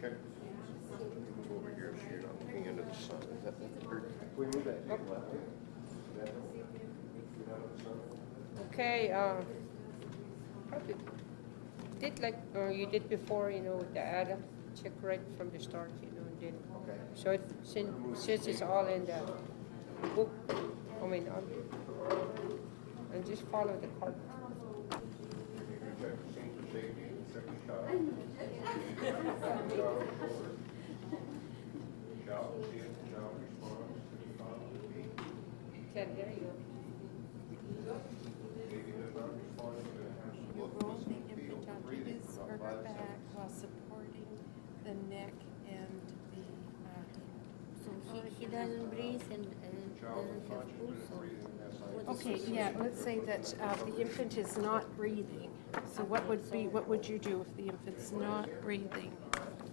Check. Move over here so you're not looking into the sun. Is that, can we move that table out here? Okay, probably did like you did before, you know, with the Adam, check right from the start, you know, and then. Okay. So since it's all in the book, I mean, and just follow the card. Check the scene for safety, check the shot. Shot, see it, shot, response, Can't hear you. maybe does not respond to it. You'll roll the infant onto his or her back while supporting the neck and the So he doesn't breathe and doesn't have pulse. Okay, yeah, let's say that the infant is not breathing. So what would you do if the infant's not breathing?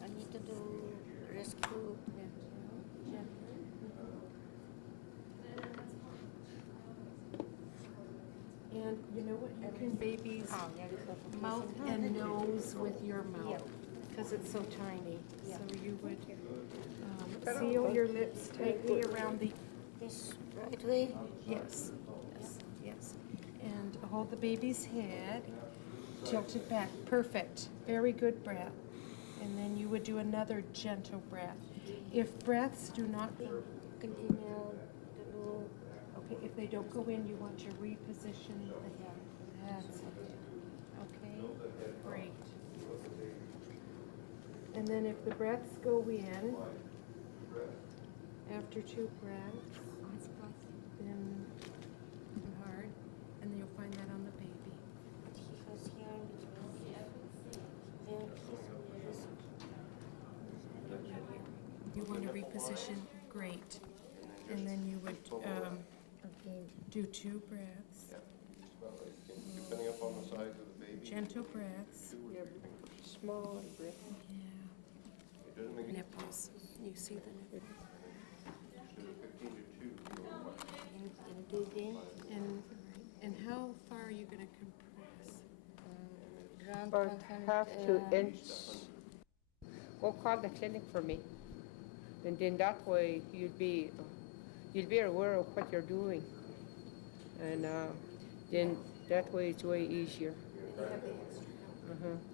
I need to do rescue. And you know what, you can baby's mouth and nose with your mouth, because it's so tiny. So you would seal your lips tightly around the, This right way. yes, yes, yes. And hold the baby's head, tilt it back, perfect, very good breath. And then you would do another gentle breath. If breaths do not Continue to do. okay, if they don't go in, you want to reposition the head. That's it. Okay, great. And then if the breaths go in, after 2 breaths, then hard, and then you'll find that on the baby. He has here in between. Then his You want to reposition, great. And then you would okay. do 2 breaths, Depending upon the size of the baby. gentle breaths. Small breath. Yeah. It doesn't make it Nipples. You see the nipples. 15 to 2. And do again. And how far are you going to compress? Around About 100, half to inch. Go call the clinic for me, and then that way you'll be aware of what you're doing, and then that way it's way easier.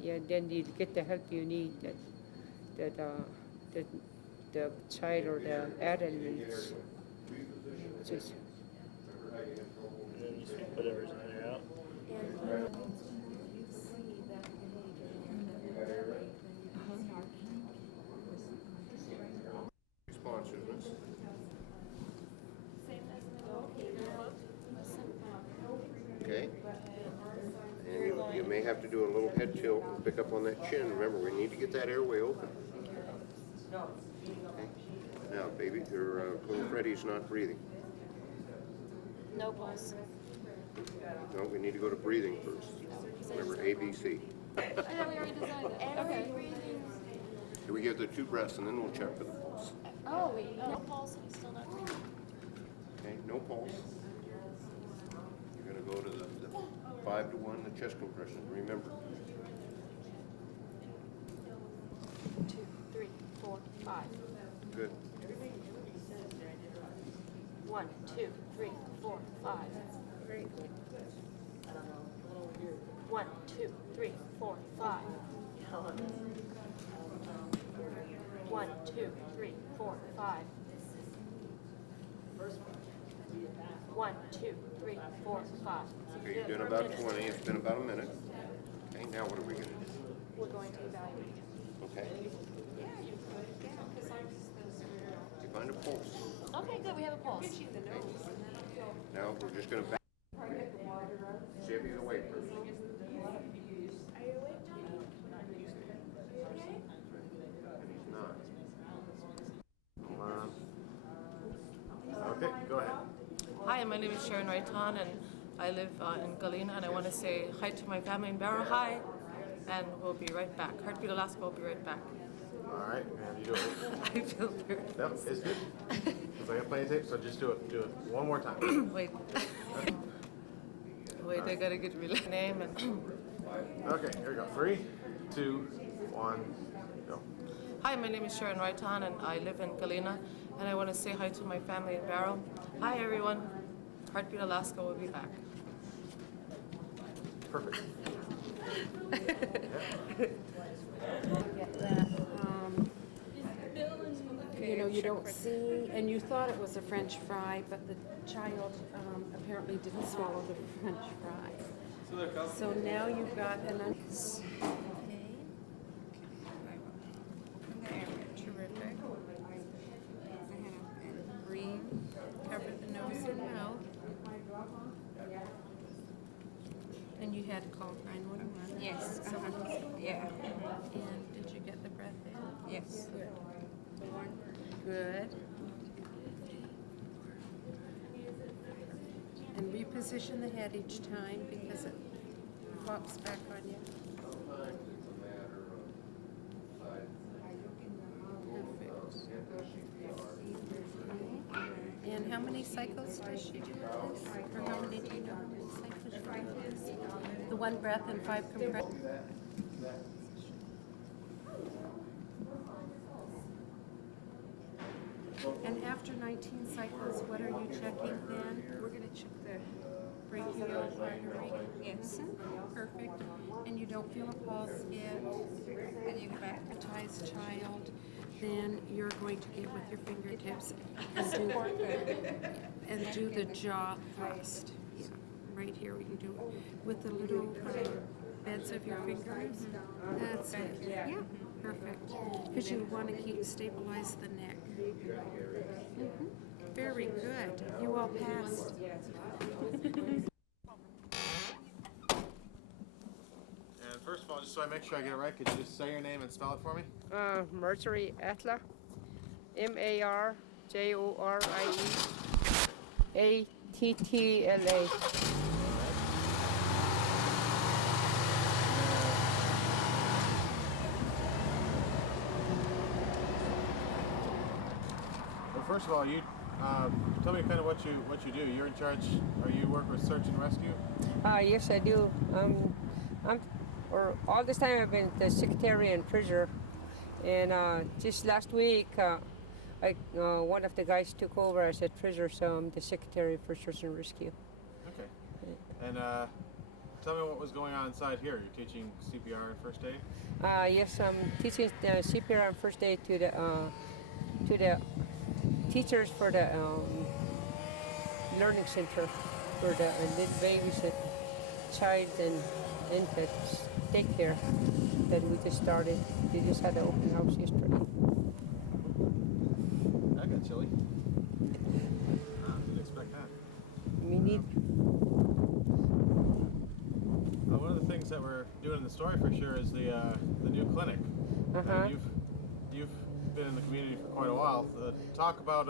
Yeah, then you get the help you need that the child or the adult needs. Just And then you see whatever's in there out. You see that Responsiveness. Okay. And you may have to do a little head tilt and pick up on that chin. Remember, we need to get that airway open. Okay. Now, baby, your little Freddie's not breathing. No pulse. No, we need to go to breathing first. Remember, A, B, C. I know we already decided that. Okay. Do we give the 2 breaths and then we'll check for the pulse? Oh, wait, no pulse and he's still not breathing. Okay, no pulse. You're going to go to the 5 to 1, the chest compression. Remember, 2, 3, 4, 5. good. 1, 2, 3, 4, 5. very good. 1, 2, 3, 4, 5. 1, 2, 3, 4, 5. 1, 2, 3, 4, 5. Okay, you've done about 20. It's been about a minute. Okay, now what are we going to do? We're going to evaluate. Okay, Yeah, because I'm you find a pulse. Okay, good, we have a pulse. Now we're just going to back. See if he's awake first. Are you awake, Johnny? Right my name is Sharon Reitan, and I live in Galena, and I want to say hi to my family in Barrow. Hi, and we'll be right back. Heartbeat Alaska, we'll be right back. All right, and you do it. I feel very No, it's good. Because I got plenty of tape, so just do it. Do it one more time. Wait. Wait, I gotta get real name and. Okay, here we go. 3, 2, 1, go. Hi, my name is Sharon Reitan, and I live in Galena, and I want to say hi to my family in Barrow. Hi, everyone. Heartbeat Alaska will be back. Perfect. Get that, you know, you don't see, and you thought it was a French fry, but the child apparently didn't swallow the French fry. So now you've got an terrific. Green, cover the nose and mouth. And you had called 911? Yes, yeah. And did you get the breath in? Yes. Good. And reposition the head each time because it flops back on you. Perfect. And how many cycles does she do this? Or how many do you know how many cycles she does? The 1 breath and 5 compressions. And after 19 cycles, what are you checking then? We're gonna check the, Brachial artery? yes. Perfect. And you don't feel a pulse yet? And you go back. Baptized child. Then you're going to get with your fingertips and do the jaw thrust. Yeah, right here we can do it with the little beds of your fingers. That's it. Yeah, perfect. Because you want to stabilize the neck. Very good. You all passed. And first of all, just so I make sure I get it right, could you just say your name and spell it for me? Marjorie Attla, Marjorie Attla. Well, first of all, you tell me kind of what you do. You're in charge, or you work with search and rescue? Yes, I do. Or all this time I've been the secretary and treasurer, and just last week, one of the guys took over as a treasurer, so I'm the secretary for search and rescue. Okay. And tell me what was going on inside here. You're teaching CPR and first aid? Yes, I'm teaching CPR and first aid to the teachers for the learning center for the little babies and child and infants daycare that we just started. They just had an open house yesterday. I got chilly. Didn't expect that. We need. One of the things that we're doing in the story for sure is the new clinic. And you've been in the community for quite a while. Talk about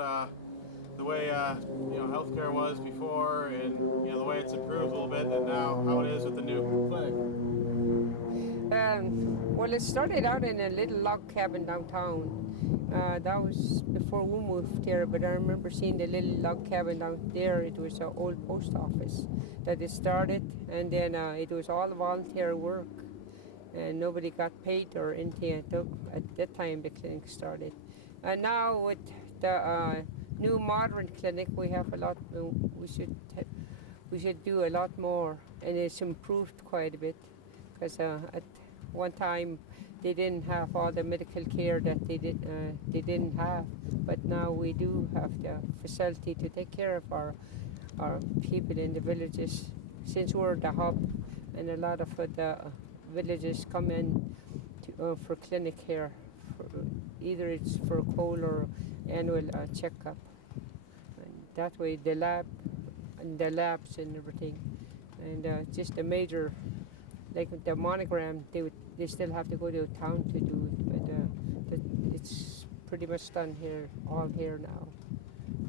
the way healthcare was before, and the way it's improved a little bit, and now how it is with the new clinic. Well, it started out in a little log cabin downtown. That was before we moved here, but I remember seeing the little log cabin down there. It was an old post office that it started, and then it was all volunteer work, and nobody got paid or anything at that time the clinic started. And now with the new modern clinic, we have a lot. We should do a lot more, and it's improved quite a bit. Because at one time they didn't have all the medical care that they didn't have, but now we do have the facility to take care of our people in the villages. Since we're the hub, and a lot of the villages come in for clinic care, either it's for cold or annual checkup. And that way, the labs and everything, and just a major. Like the monogram, they still have to go to town to do it, but it's pretty much done here, all here now,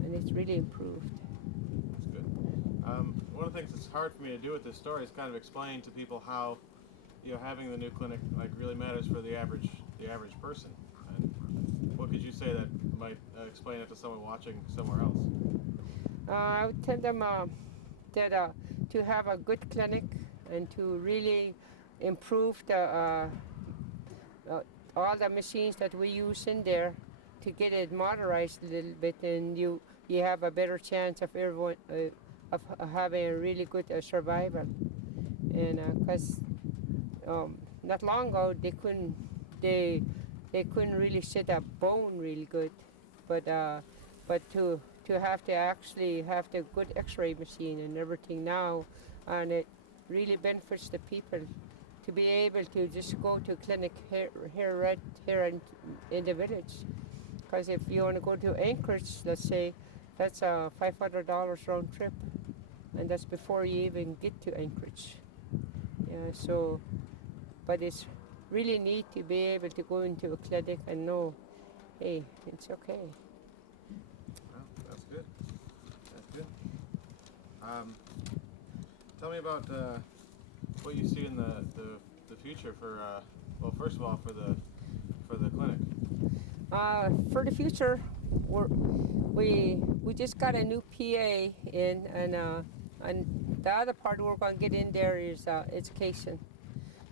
and it's really improved. That's good. One of the things that's hard for me to do with this story is kind of explain to people how, having the new clinic like really matters for the average person. And what could you say that might explain it to someone watching somewhere else? I would tell them that to have a good clinic and to really improve all the machines that we use in there to get it modernized a little bit, and you have a better chance of everyone of having a really good survival. And because not long ago they couldn't really set a bone really good, but to actually have the good X-ray machine and everything now, and it really benefits the people to be able to just go to a clinic right here in the village. Because if you want to go to Anchorage, let's say, that's a $500 round trip, and that's before you even get to Anchorage. Yeah, so, but it's really neat to be able to go into a clinic and know, hey, it's okay. Well, that's good. That's good. Tell me about what you see in the future for, well, first of all, for the clinic. For the future, we just got a new PA in, and the other part we're going to get in there is education.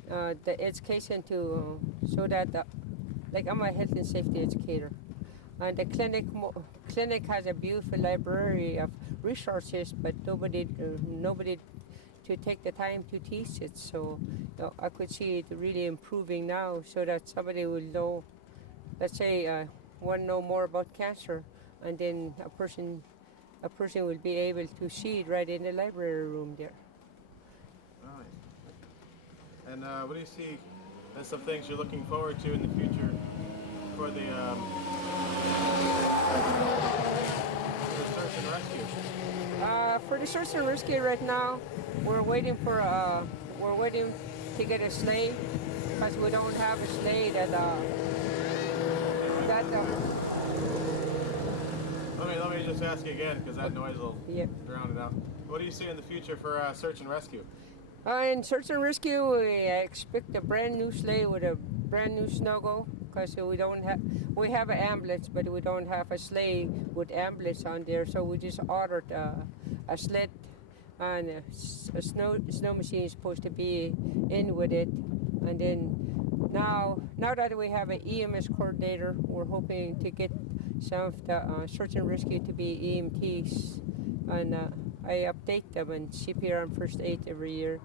The education to so that like I'm a health and safety educator, and the clinic has a beautiful library of resources, but nobody to take the time to teach it. So I could see it really improving now, so that somebody will know. Let's say want to know more about cancer, and then a person will be able to see it right in the library room there. Right. And what do you see as some things you're looking forward to in the future for the search and rescue? For the search and rescue right now, we're waiting to get a sleigh, because we don't have a sleigh that Let me just ask you again, because that noise will drown it out. What do you see in the future for search and rescue? In search and rescue, I expect a brand new sleigh with a brand new snuggle, because we have an ambulance, but we don't have a sleigh with ambulance on there. So we just ordered a sled, and a snow machine is supposed to be in with it. And then now that we have an EMS coordinator, we're hoping to get some of the search and rescue to be EMTs, and I update them in CPR and first aid every year,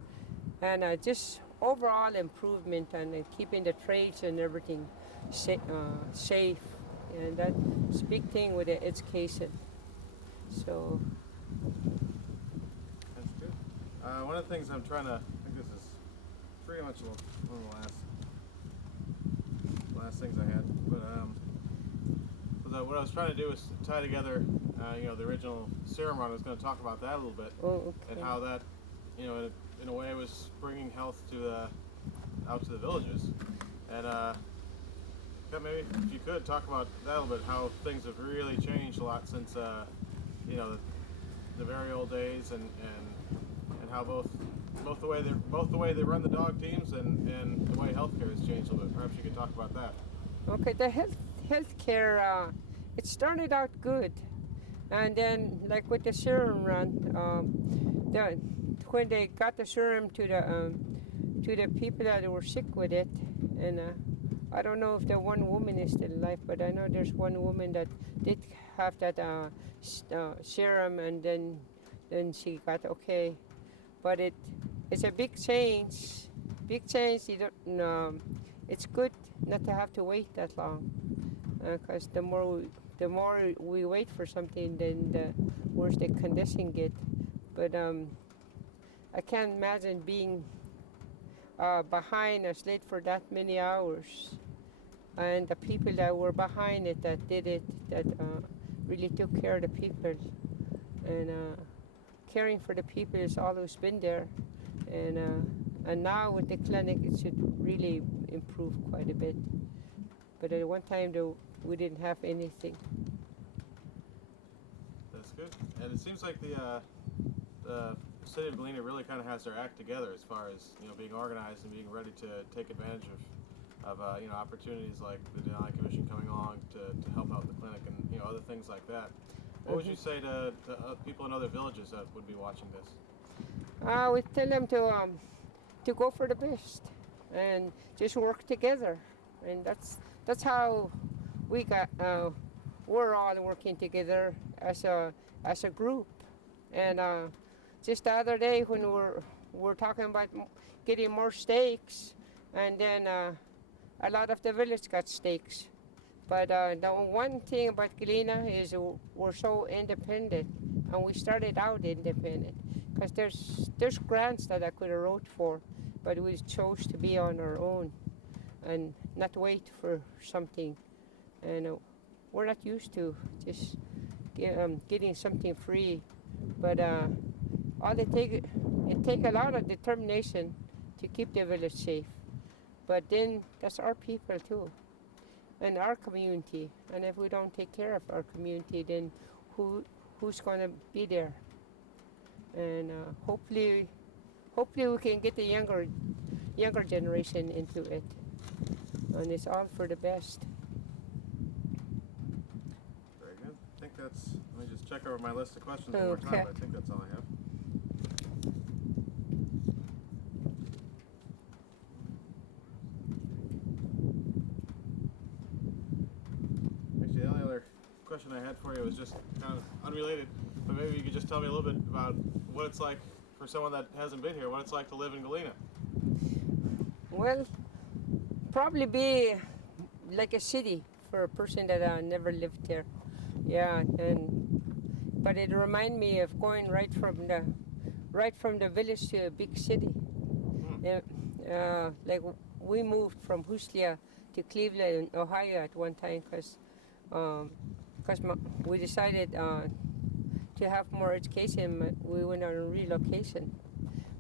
and just overall improvement and keeping the trades and everything safe, and that's a big thing with the education. So that's good. One of the things I'm trying to, I think this is pretty much one of the last things I had, but what I was trying to do is tie together, the original serum run. I was going to talk about that a little bit, and how that, in a way, was bringing health out to the villages. And maybe if you could talk about that a little bit, how things have really changed a lot since, the very old days, and how both the way they run the dog teams and the way healthcare has changed a little bit. Perhaps you could talk about that. Okay, the healthcare, it started out good, and then like with the serum run, when they got the serum to the people that were sick with it, and I don't know if the one woman is still alive, but I know there's one woman that did have that serum, and then she got okay, but it's a big change. You don't. It's good not to have to wait that long, because the more we wait for something, then the worse the condition get. But I can't imagine being behind a sled for that many hours, and the people that were behind it, that did it, that really took care of the people, and caring for the people has always been there, and now with the clinic it should really improve quite a bit. But at one time though, we didn't have anything. That's good. And it seems like the the city of Galena really kind of has their act together as far as being organized and being ready to take advantage of opportunities like the Denali Commission coming along to help out the clinic and other things like that. What would you say to people in other villages that would be watching this? We tell them to go for the best and just work together, and that's how we're all working together as a group. And just the other day when we're talking about getting more steaks, and then a lot of the village got steaks. But the one thing about Galena is we're so independent, and we started out independent. Because there's grants that I could have wrote for, but we chose to be on our own and not wait for something. And we're not used to just getting something free. But it take a lot of determination to keep the village safe. But then that's our people too, and our community. And if we don't take care of our community, then who's going to be there? And hopefully we can get the younger generation into it, and it's all for the best. Very good. I think that's. Let me just check over my list of questions one more time. But I think that's all I have. Actually, the only other question I had for you was just kind of unrelated, but maybe you could just tell me a little bit about what it's like for someone that hasn't been here, what it's like to live in Galena. Well, probably be like a city for a person that never lived there. Yeah, but it reminds me of going right from the village to a big city. Like we moved from Huslia to Cleveland, Ohio at one time because we decided to have more education. We went on a relocation.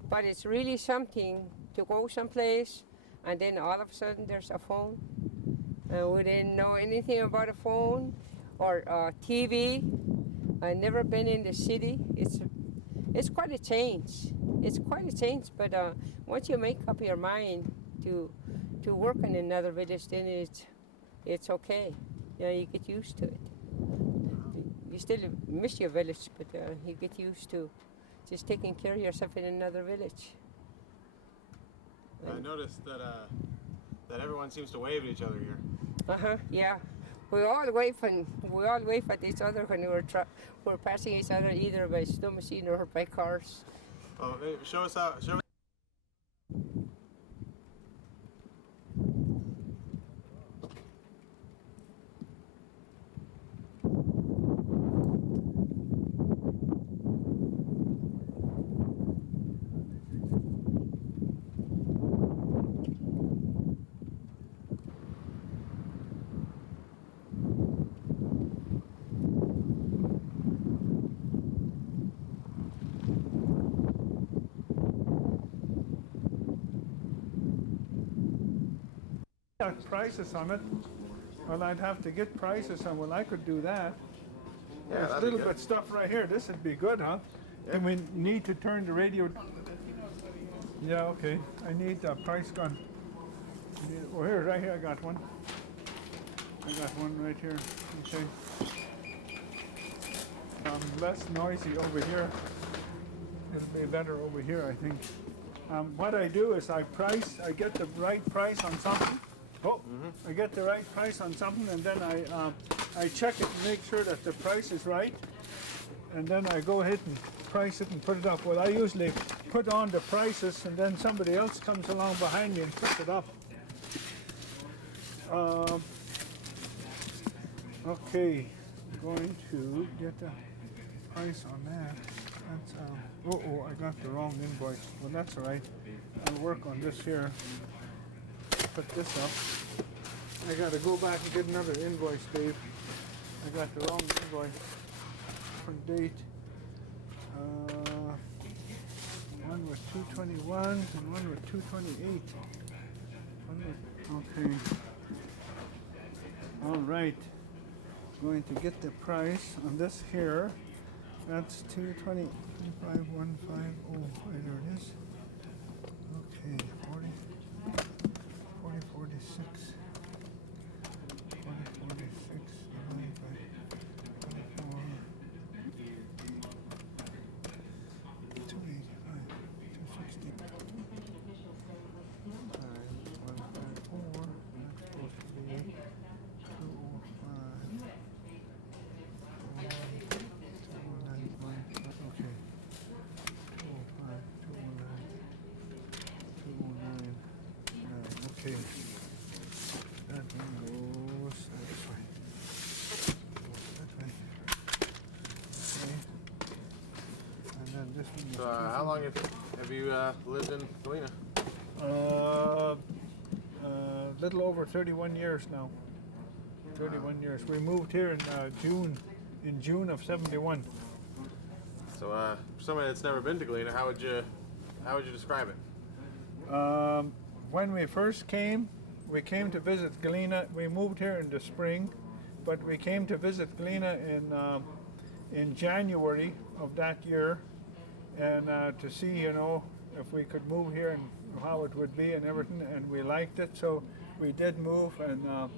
But it's really something to go someplace and then all of a sudden there's a phone. We didn't know anything about a phone or TV. I've never been in the city. It's quite a change. It's quite a change, but once you make up your mind to work in another village, then it's okay. You get used to it. You still miss your village, but you get used to just taking care of yourself in another village. I noticed that everyone seems to wave at each other here. Yeah. We all wave at each other when we're passing each other either by snow machine or by cars. Oh, show us how. Prices on it. Well, I'd have to get prices on. Well, I could do that. Yeah, There's a that'd little be bit good. stuff right here. This would be good, huh? Yeah. And we need to turn the radio. Yeah, okay. I need the price gun. Oh, here, right here. I got one. I got one right here. Okay. Less noisy over here. It'll be better over here, I think. What I do is I get the right price on something. I get the right price on something, and then I check it and make sure that the price is right, and then I go ahead and price it and put it up. Well, I usually put on the prices, and then somebody else comes along behind me and puts it up. Okay, going to get the price on that. That's I got the wrong invoice. Well, that's all right. I'll work on this here. Put this up. I gotta go back and get another invoice, Dave. I got the wrong invoice. Different date. One with 221 and one with 228. Okay. All right. Going to get the price on this here. That's 220, 25150. There it is. Okay, 40, 46. 46 divided by 24. 285, 260. 154. That's supposed to be 205. 291. Okay. 205, 209. Okay. That one goes that way. That way. Okay. And then this one is So, how long have you lived in Galena? little over 31 years now. 31 years. We moved here in June of '71. So, for somebody that's never been to Galena, how would you describe it? When we first came, we came to visit Galena. We moved here in the spring, but we came to visit Galena in January of that year, and to see, if we could move here and how it would be and everything, and we liked it, so we did move, and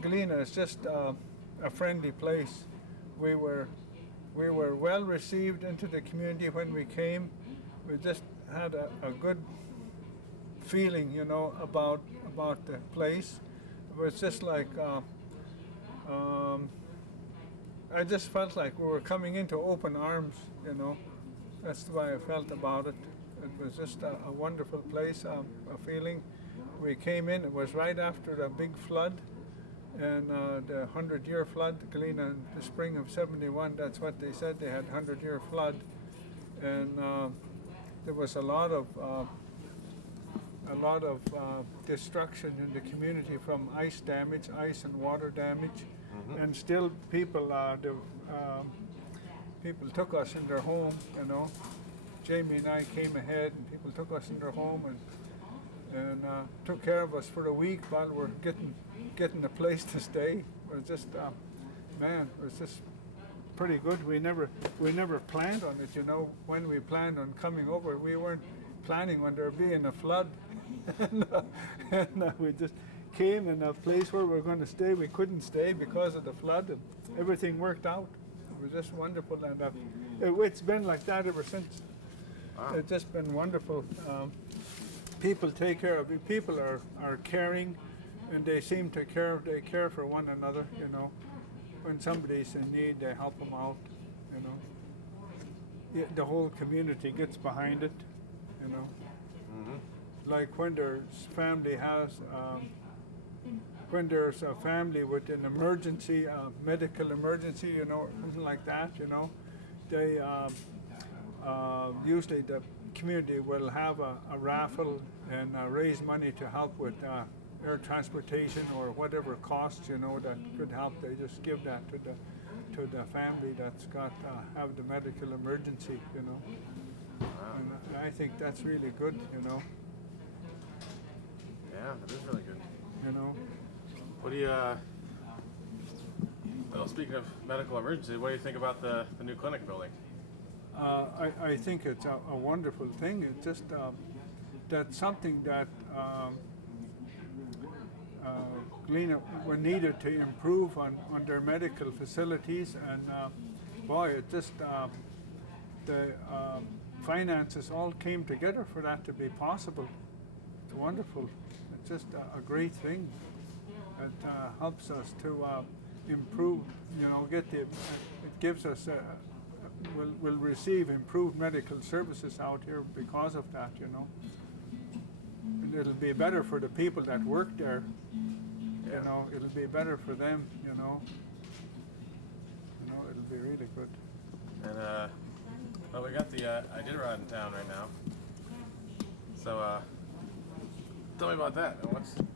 Galena is just a friendly place. We were well received into the community when we came. We just had a good feeling, about the place. It was just like I just felt like we were coming into open arms, That's the way I felt about it. It was just a wonderful place, a feeling. We came in, it was right after the big flood, and the 100-year flood, Galena, in the spring of '71, that's what they said, they had 100-year flood. And there was a lot of destruction in the community from ice damage, ice and water damage. Mm-hmm. And still people took us in their home, Jamie and I came ahead, and people took us in their home and took care of us for a week while we're getting a place to stay. It was just, it was just pretty good. We never planned on it, When we planned on coming over, we weren't planning on there being a flood, and we just came in a place where we were going to stay. We couldn't stay because of the flood, and everything worked out. It was just wonderful, and it's been like that ever since. Wow. It's just been wonderful. People take care of you. People are caring, and they seem to care. They care for one another. When somebody's in need, they help them out. The whole community gets behind it. Mm-hmm. Like when there's when there's a family with an emergency, medical emergency, something like that, they usually the community will have a raffle and raise money to help with air transportation or whatever costs, that could help. They just give that to the family that's got have the medical emergency, Wow. And I think that's really good, Yeah, that is really good. What do you, speaking of medical emergency, what do you think about the new clinic building? I think it's a wonderful thing. It's just that's something that Galena were needed to improve on their medical facilities, and it just the finances all came together for that to be possible. It's wonderful. It's just a great thing. It helps us to improve, it gives us, we'll receive improved medical services out here because of that, And it'll be better for the people that work there, it'll be better for them, it'll be really good. And, we got the Iditarod in town right now. So, tell me about that.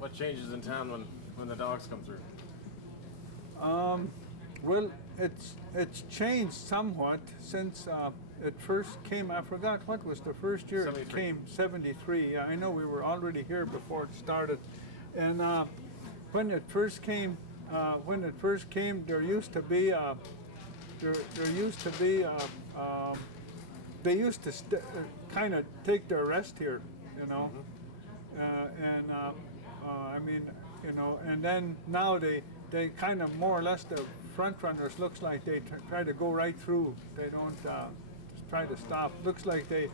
What changes in town when the dogs come through? Well, it's changed somewhat since it first came. I forgot what was the first year 73. It came. '73. Yeah, I know we were already here before it started. And when it first came, there used to be there used to be, they used to kind of take their rest here, you know. I mean, you know, and then now they kind of more or less, the front runners looks like they try to go right through. They don't just try to stop. Looks like they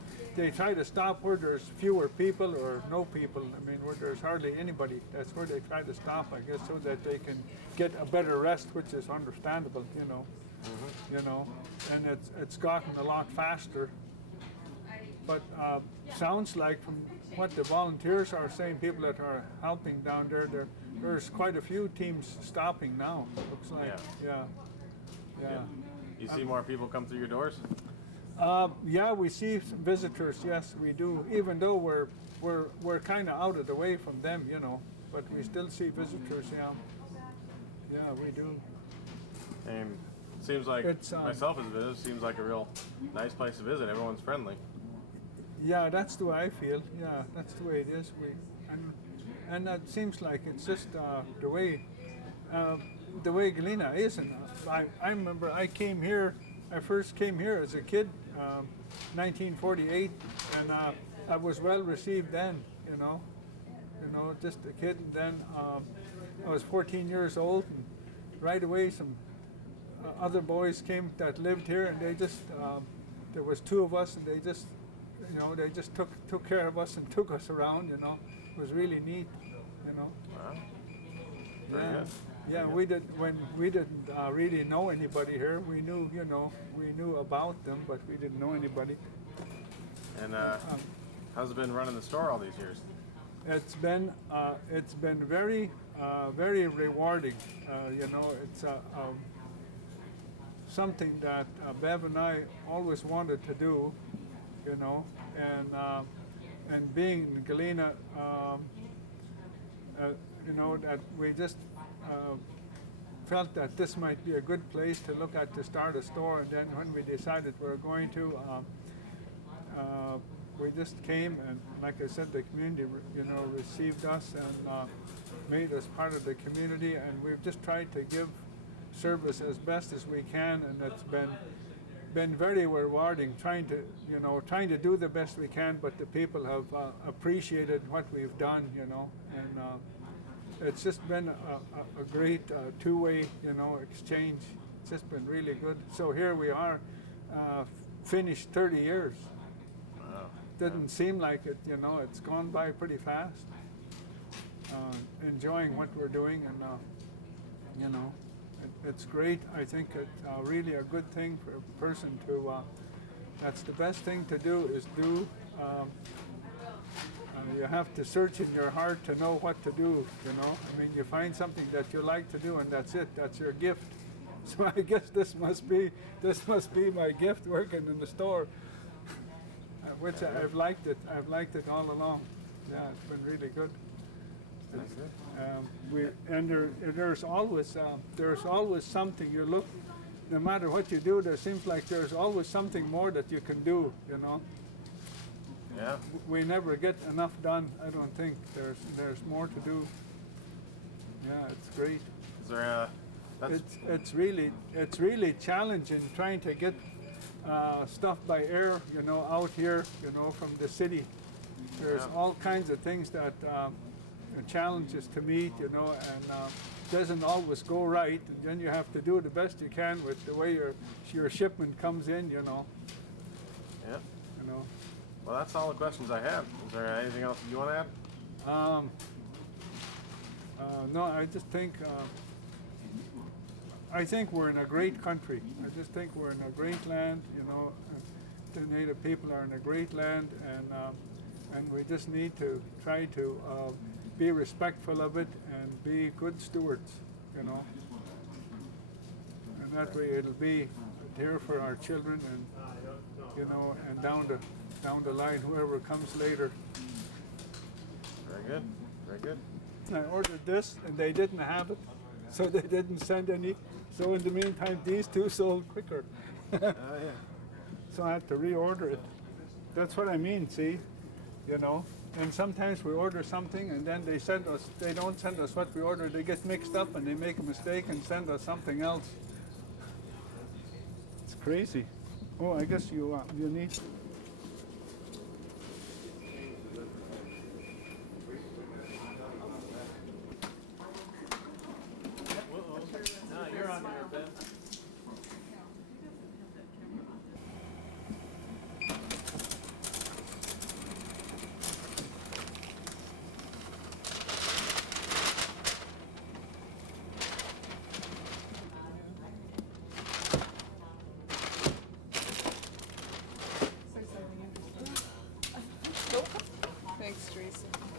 try to stop where there's fewer people or no people. I mean, where there's hardly anybody. That's where they try to stop, I guess, so that they can get a better rest, which is understandable, you know. You know, and it's gotten a lot faster. But sounds like from what the volunteers are saying, people that are helping down there, there's quite a few teams stopping now. Looks like, yeah. You see more people come through your doors? Yeah, we see some visitors. Yes, we do. Even though we're kind of out of the way from them, you know, but we still see visitors. Yeah, we do. And it seems like myself as a visitor, seems like a real nice place to visit. Everyone's friendly. Yeah, that's the way I feel. Yeah, that's the way it is. And that seems like it's just the way Galena is. And I remember I came here. I first came here as a kid, 1948, and I was well received then. You know, just a kid. And then I was 14 years old, and right away some other boys came that lived here, and they just there was two of us, and they just. You know, they just took care of us and took us around. You know, it was really neat. You know. Wow. Very good. Yeah, we did when we didn't really know anybody here. We knew, you know, we knew about them, but we didn't know anybody. And how's it been running the store all these years? It's been very very rewarding. You know, it's something that Bev and I always wanted to do. You know, and being in Galena, you know, that we just felt that this might be a good place to look at to start a store. And then when we decided we were going to, we just came, and like I said, the community, you know, received us and made us part of the community, and we've just tried to give service as best as we can, and it's been very rewarding trying to do the best we can, but the people have appreciated what we've done, you know, and it's just been a great two-way, you know, exchange. It's just been really good. So here we are, finished 30 years. Wow. Didn't seem like it, you know, it's gone by pretty fast. Enjoying what we're doing, and you know, it's great. I think it's really a good thing for a person to, that's the best thing to do, is do, you have to search in your heart to know what to do, you know. I mean, you find something that you like to do, and that's it, that's your gift. So I guess this must be my gift, working in the store, which I've liked it all along. Yeah, it's been really good. There's always something. You look, no matter what you do, there seems like there's always something more that you can do, you know. Yeah. We never get enough done, I don't think. There's more to do. Yeah, it's great. Is there it's really challenging trying to get stuff by air, you know, out here, you know, from the city. There's all kinds of things that challenges to meet, you know, and doesn't always go right, and then you have to do the best you can with the way your shipment comes in, you know. Yeah. You know. Well, that's all the questions I have. Is there anything else you want to add? No, I just think we're in a great country. I just think we're in a great land, you know. The Native people are in a great land, and we just need to try to be respectful of it and be good stewards, you know. And that way it'll be here for our children, and you know, and down the line, whoever comes later. Very good. Very good. I ordered this, and they didn't have it, so they didn't send any. So in the meantime, these two sold quicker. Yeah. So I had to reorder it. That's what I mean, see? You know? And sometimes we order something, and then they don't send us what we ordered. They get mixed up, and they make a mistake and send us something else. crazy. Oh, I guess you need. You're on there, Ben. Thanks, Teresa.